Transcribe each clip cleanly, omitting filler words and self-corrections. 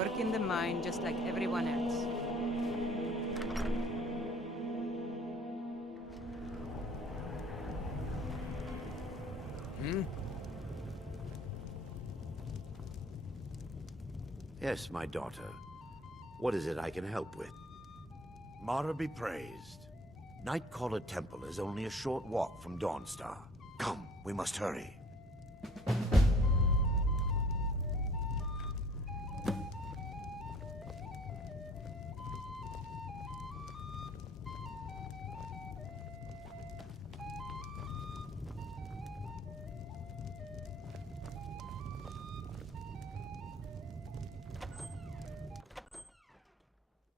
work in the mine just like everyone else. Yes, my daughter. What is it I can help with? Mara be praised. Nightcaller Temple is only a short walk from Dawnstar. Come, we must hurry.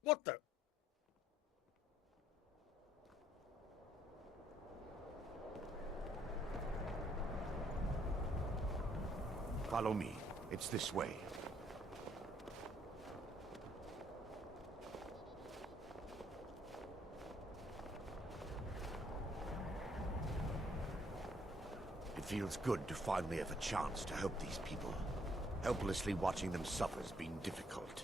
What the? Follow me. It's this way. It feels good to finally have a chance to help these people. Helplessly watching them suffer has been difficult.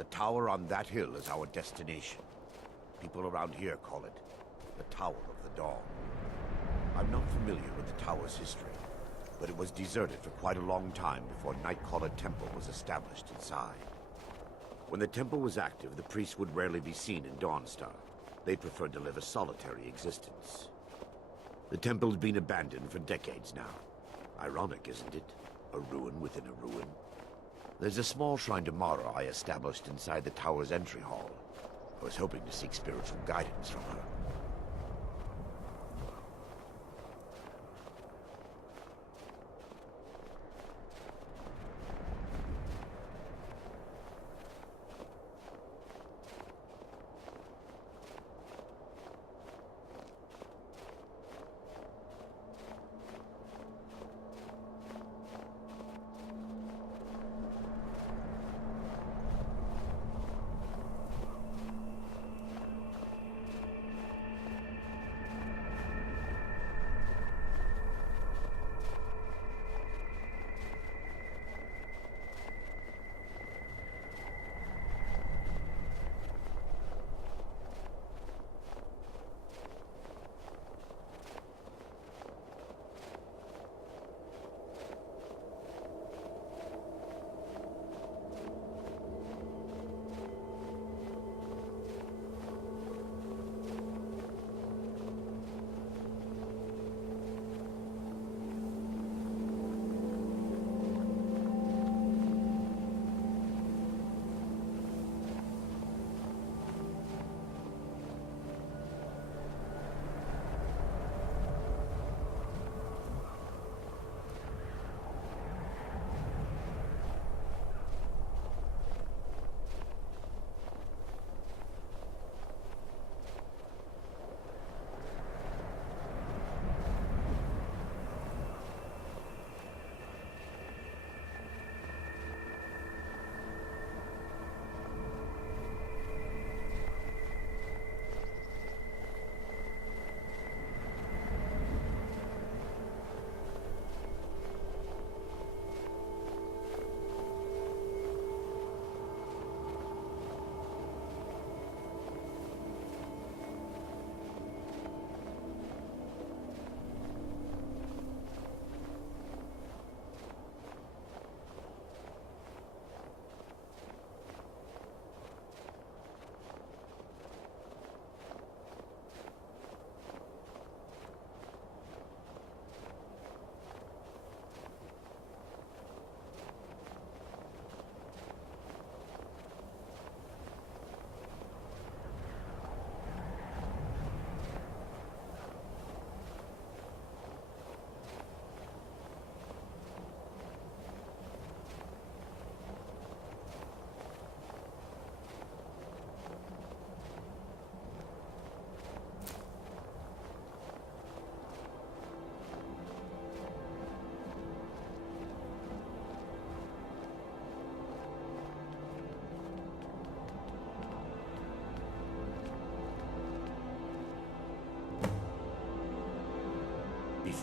The tower on that hill is our destination. People around here call it the Tower of the Dawn. I'm not familiar with the tower's history, but it was deserted for quite a long time before Nightcaller Temple was established inside. When the temple was active, the priests would rarely be seen in Dawnstar. They preferred to live a solitary existence. The temple's been abandoned for decades now. Ironic, isn't it? A ruin within a ruin. There's a small shrine to Mara I established inside the tower's entry hall. I was hoping to seek spiritual guidance from her.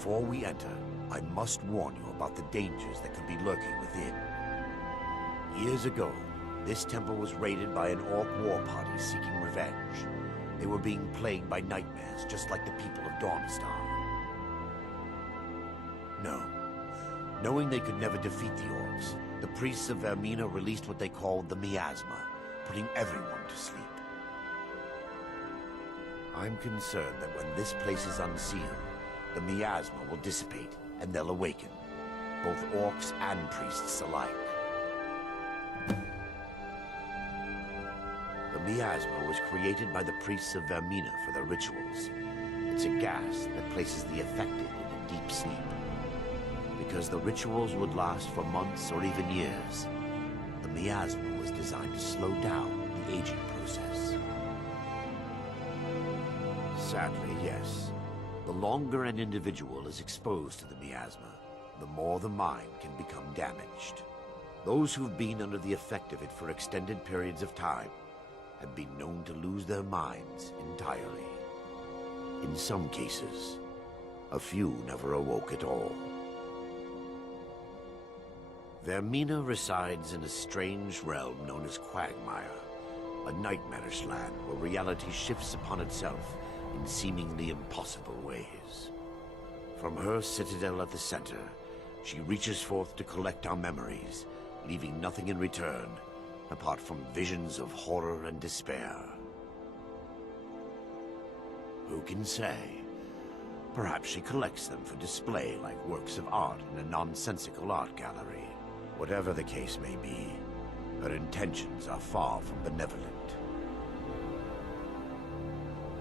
Before we enter, I must warn you about the dangers that could be lurking within. Years ago, this temple was raided by an orc war party seeking revenge. They were being plagued by nightmares, just like the people of Dawnstar. No. Knowing they could never defeat the orcs, the priests of Vermina released what they called the miasma, putting everyone to sleep. I'm concerned that when this place is unsealed, the miasma will dissipate, and they'll awaken, both orcs and priests alike. The miasma was created by the priests of Vermina for their rituals. It's a gas that places the affected in a deep sleep. Because the rituals would last for months or even years, the miasma was designed to slow down the aging process. Sadly, yes. The longer an individual is exposed to the miasma, the more the mind can become damaged. Those who've been under the effect of it for extended periods of time have been known to lose their minds entirely. In some cases, a few never awoke at all. Vermina resides in a strange realm known as Quagmire, a nightmarish land where reality shifts upon itself in seemingly impossible ways. From her citadel at the center, she reaches forth to collect our memories, leaving nothing in return apart from visions of horror and despair. Who can say? Perhaps she collects them for display like works of art in a nonsensical art gallery. Whatever the case may be, her intentions are far from benevolent.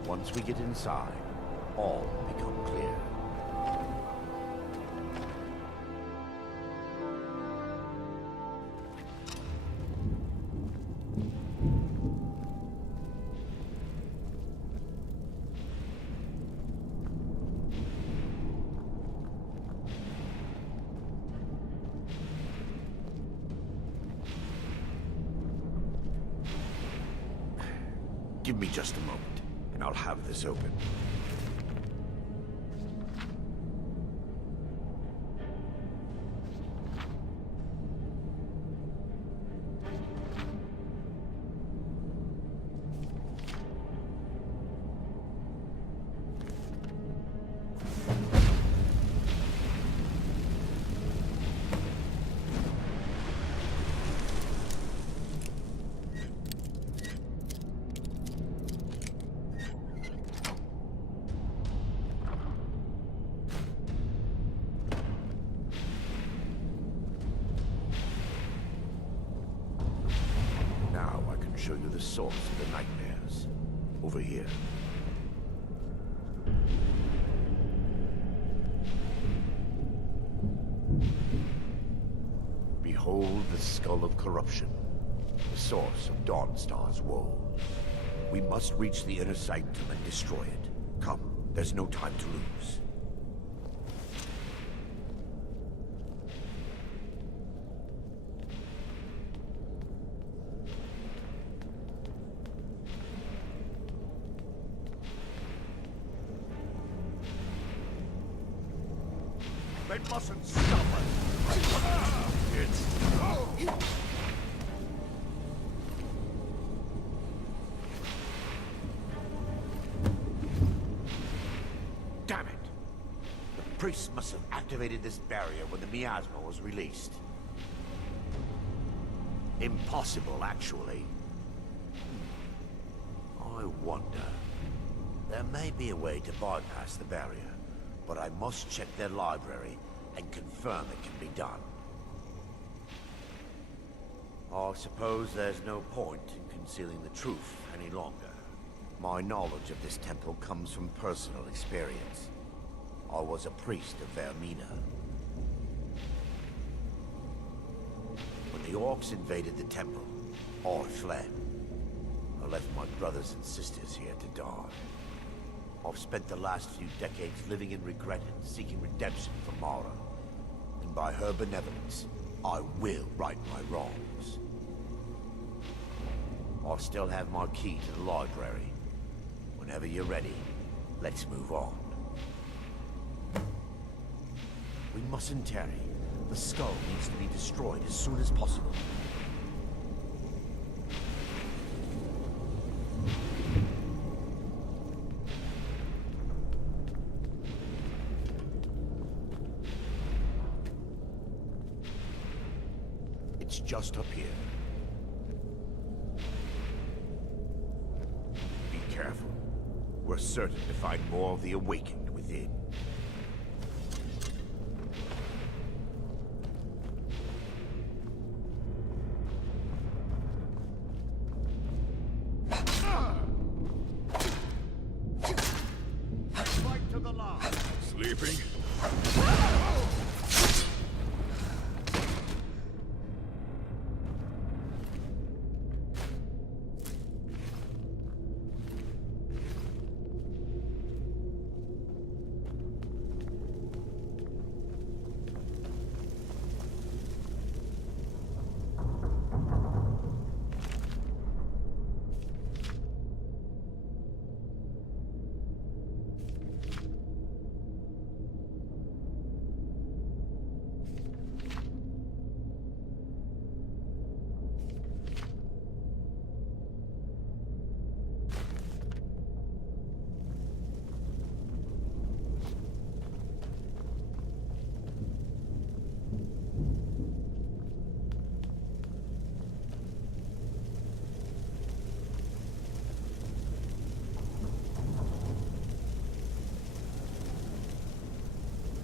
Once we get inside, all will become clear. Give me just a moment, and I'll have this open. Show you the source of the nightmares. Over here. Behold the skull of corruption, the source of Dawnstar's woes. We must reach the inner sanctum and destroy it. Come, there's no time to lose. They mustn't stop us! Damn it! The priests must have activated this barrier when the miasma was released. Impossible, actually. I wonder. There may be a way to bypass the barrier, but I must check their library and confirm it can be done. I suppose there's no point in concealing the truth any longer. My knowledge of this temple comes from personal experience. I was a priest of Vermina. When the orcs invaded the temple, I fled. I left my brothers and sisters here to die. I've spent the last few decades living in regret and seeking redemption from Mara. And by her benevolence, I will right my wrongs. I still have my key to the library. Whenever you're ready, let's move on. We mustn't tarry. The skull needs to be destroyed as soon as possible. It's just up here. Be careful. We're certain to find more of the awakened within. Fight to the last. Sleeping?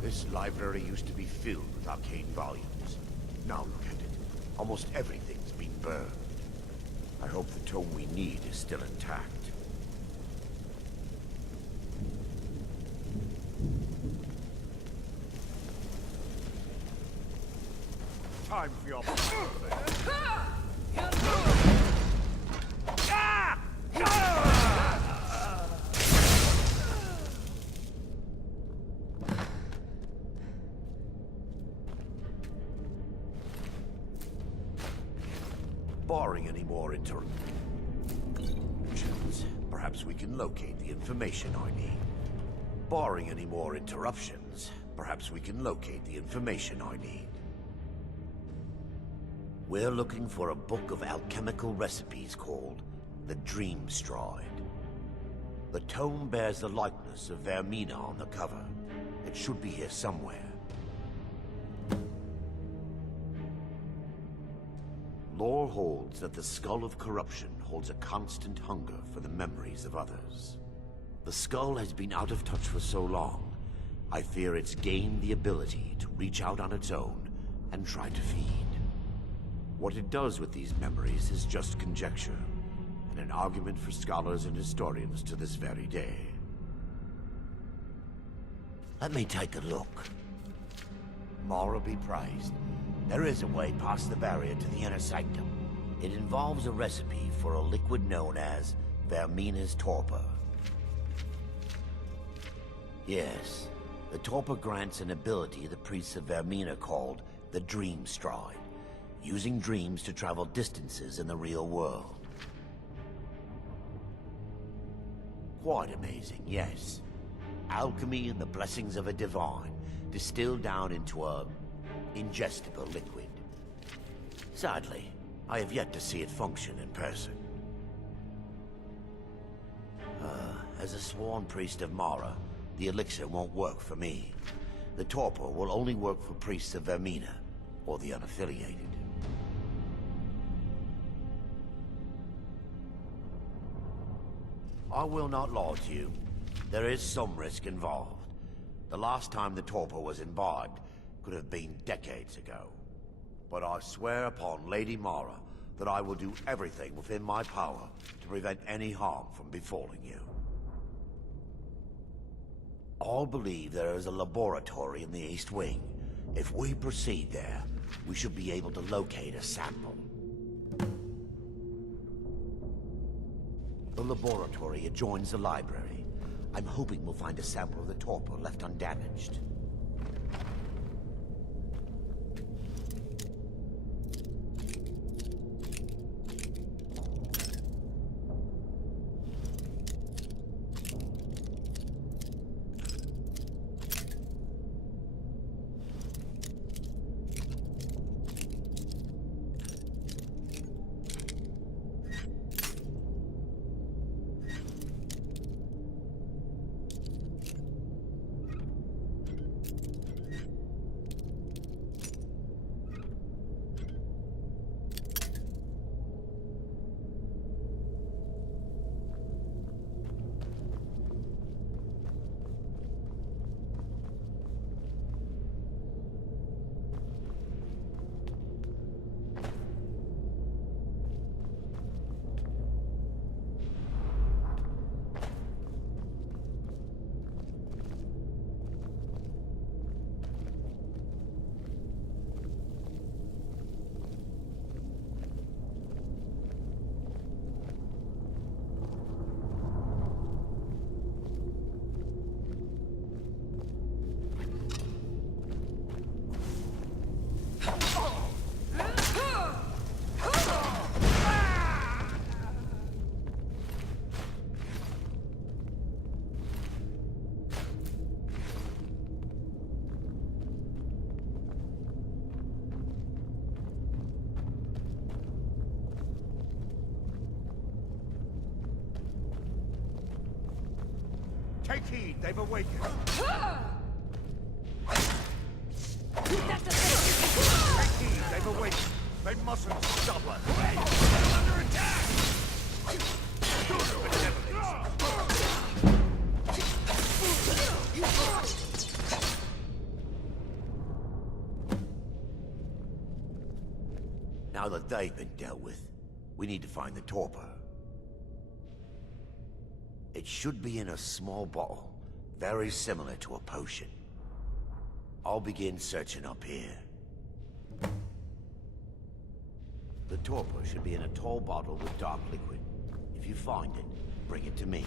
This library used to be filled with arcane volumes. Now look at it. Almost everything's been burned. I hope the tome we need is still intact. Time for your... Barring any more interruptions, perhaps we can locate the information I need. Barring any more interruptions, perhaps we can locate the information I need. We're looking for a book of alchemical recipes called the Dream Stride. The tome bears the likeness of Vermina on the cover. It should be here somewhere. Lore holds that the Skull of Corruption holds a constant hunger for the memories of others. The skull has been out of touch for so long, I fear it's gained the ability to reach out on its own and try to feed. What it does with these memories is just conjecture, and an argument for scholars and historians to this very day. Let me take a look. Mara be praised. There is a way past the barrier to the inner sanctum. It involves a recipe for a liquid known as Vermina's torpor. Yes, the torpor grants an ability the priests of Vermina called the Dream Stride, using dreams to travel distances in the real world. Quite amazing, yes. Alchemy and the blessings of a divine, distilled down into a ingestible liquid. Sadly, I have yet to see it function in person. As a sworn priest of Mara, the elixir won't work for me. The torpor will only work for priests of Vermina, or the unaffiliated. I will not lie to you. There is some risk involved. The last time the torpor was imbibed could have been decades ago. But I swear upon Lady Mara that I will do everything within my power to prevent any harm from befalling you. I believe there is a laboratory in the East Wing. If we proceed there, we should be able to locate a sample. The laboratory adjoins the library. I'm hoping we'll find a sample of the torpor left undamaged. Take heed, they've awakened. Take heed, they've awakened. They mustn't stop us. Under attack! Now that they've been dealt with, we need to find the torpor. It should be in a small bottle, very similar to a potion. I'll begin searching up here. The torpor should be in a tall bottle with dark liquid. If you find it, bring it to me.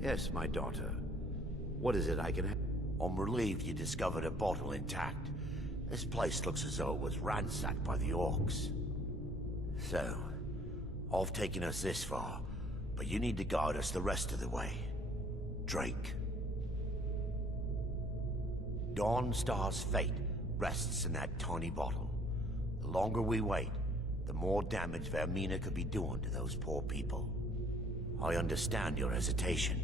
Yes, my daughter. What is it I can... I'm relieved you discovered a bottle intact. This place looks as though it was ransacked by the orcs. So, I've taken us this far, but you need to guide us the rest of the way. Drake. Dawnstar's fate rests in that tiny bottle. The longer we wait, the more damage Vermina could be doing to those poor people. I understand your hesitation,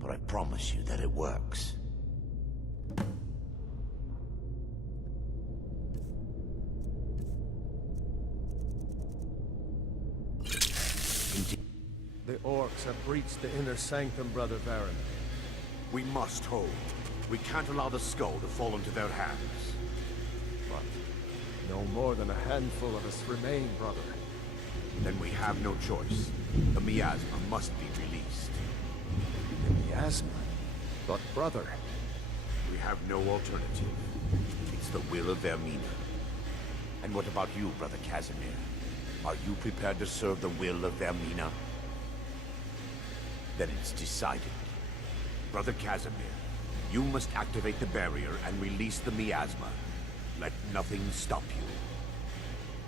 but I promise you that it works. The orcs have breached the inner sanctum, Brother Baron. We must hold. We can't allow the skull to fall into their hands. But no more than a handful of us remain, brother. Then we have no choice. The miasma must be released. The miasma? But brother... We have no alternative. It's the will of Vermina. And what about you, Brother Casimir? Are you prepared to serve the will of Vermina? Then it's decided. Brother Casimir, you must activate the barrier and release the miasma. Let nothing stop you.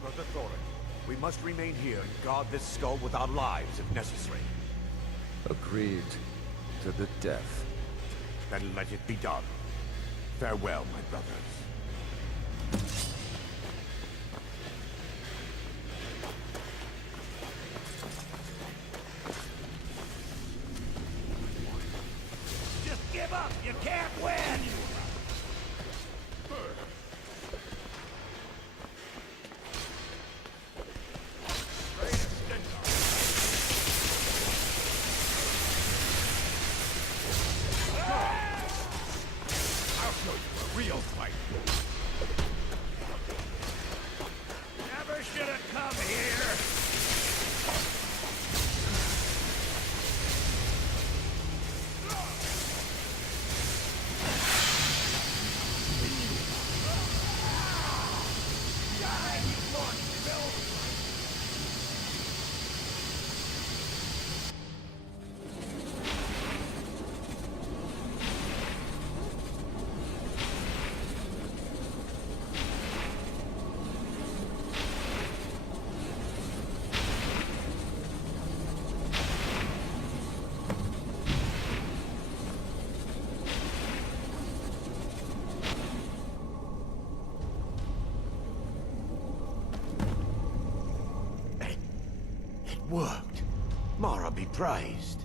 Brother Thorin, we must remain here and guard this skull with our lives if necessary. Agreed to the death. Then let it be done. Farewell, my brothers. Just give up! You can't win! Real fight. Never should have come here! Worked. Mara be praised.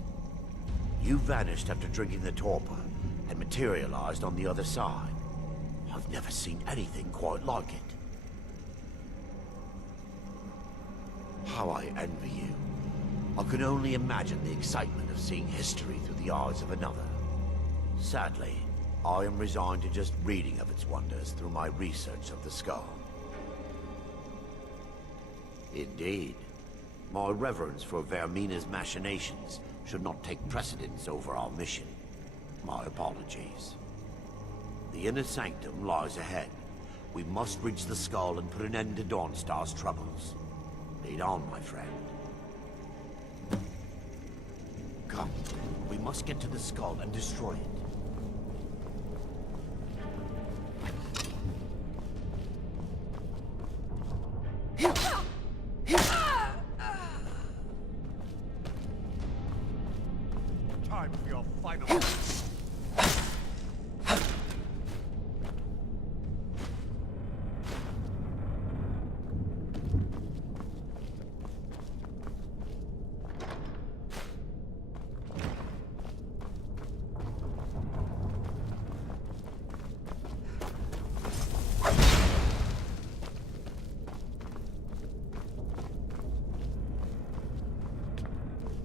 You vanished after drinking the torpor and materialized on the other side. I've never seen anything quite like it. How I envy you. I can only imagine the excitement of seeing history through the eyes of another. Sadly, I am resigned to just reading of its wonders through my research of the skull. Indeed. My reverence for Vermina's machinations should not take precedence over our mission. My apologies. The inner sanctum lies ahead. We must reach the skull and put an end to Dawnstar's troubles. Lead on, my friend. Come, we must get to the skull and destroy it. Time for your final.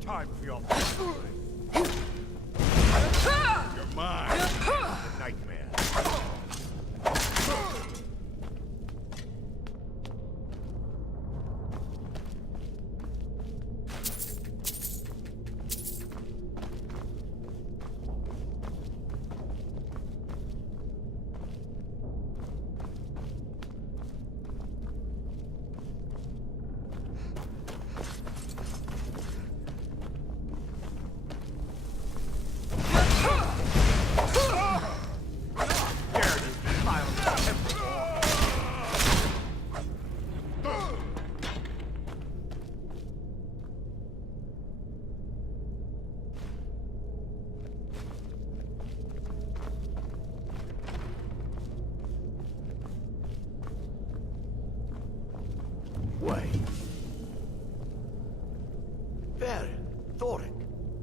Time for your. You're mine. The nightmare.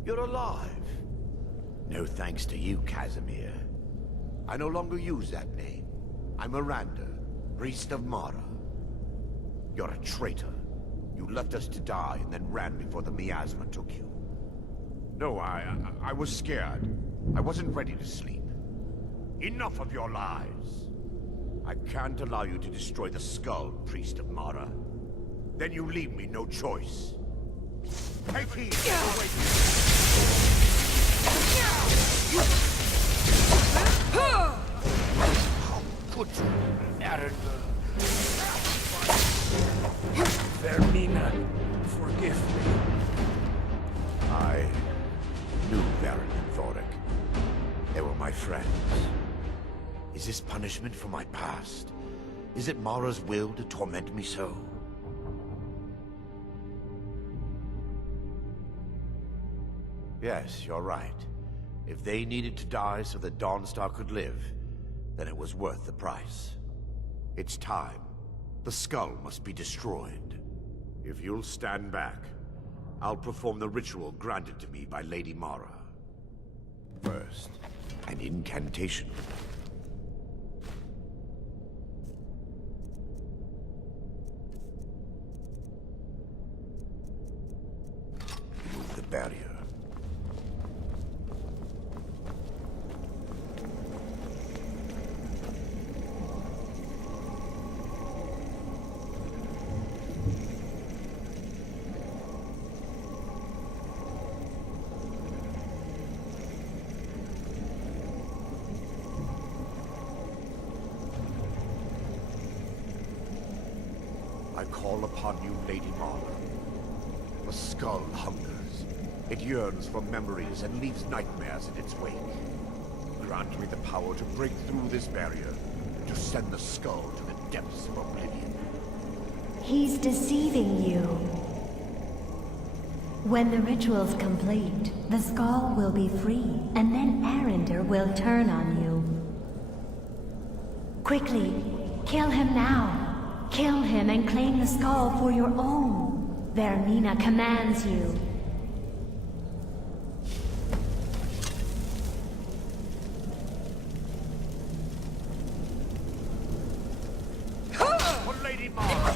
You're alive. No thanks to you, Casimir. I no longer use that name. I'm Erandur, priest of Mara. You're a traitor. You left us to die and then ran before the miasma took you. No, I was scared. I wasn't ready to sleep. Enough of your lies. I can't allow you to destroy the skull, priest of Mara. Then you leave me no choice. Take heed! How could you, Erandur? Vermina, forgive me. I knew Varen and Thoric. They were my friends. Is this punishment for my past? Is it Mara's will to torment me so? Yes, you're right. If they needed to die so that Dawnstar could live, then it was worth the price. It's time. The skull must be destroyed. If you'll stand back, I'll perform the ritual granted to me by Lady Mara. First, an incantation. Remove the barrier. I call upon you, Lady Mara. The skull hungers. It yearns for memories and leaves nightmares in its wake. Grant me the power to break through this barrier, and to send the skull to the depths of oblivion. He's deceiving you. When the ritual's complete, the skull will be free, and then Erandur will turn on you. Quickly, kill him now. Kill him and claim the skull for your own. Vermina commands you. For Lady Mara!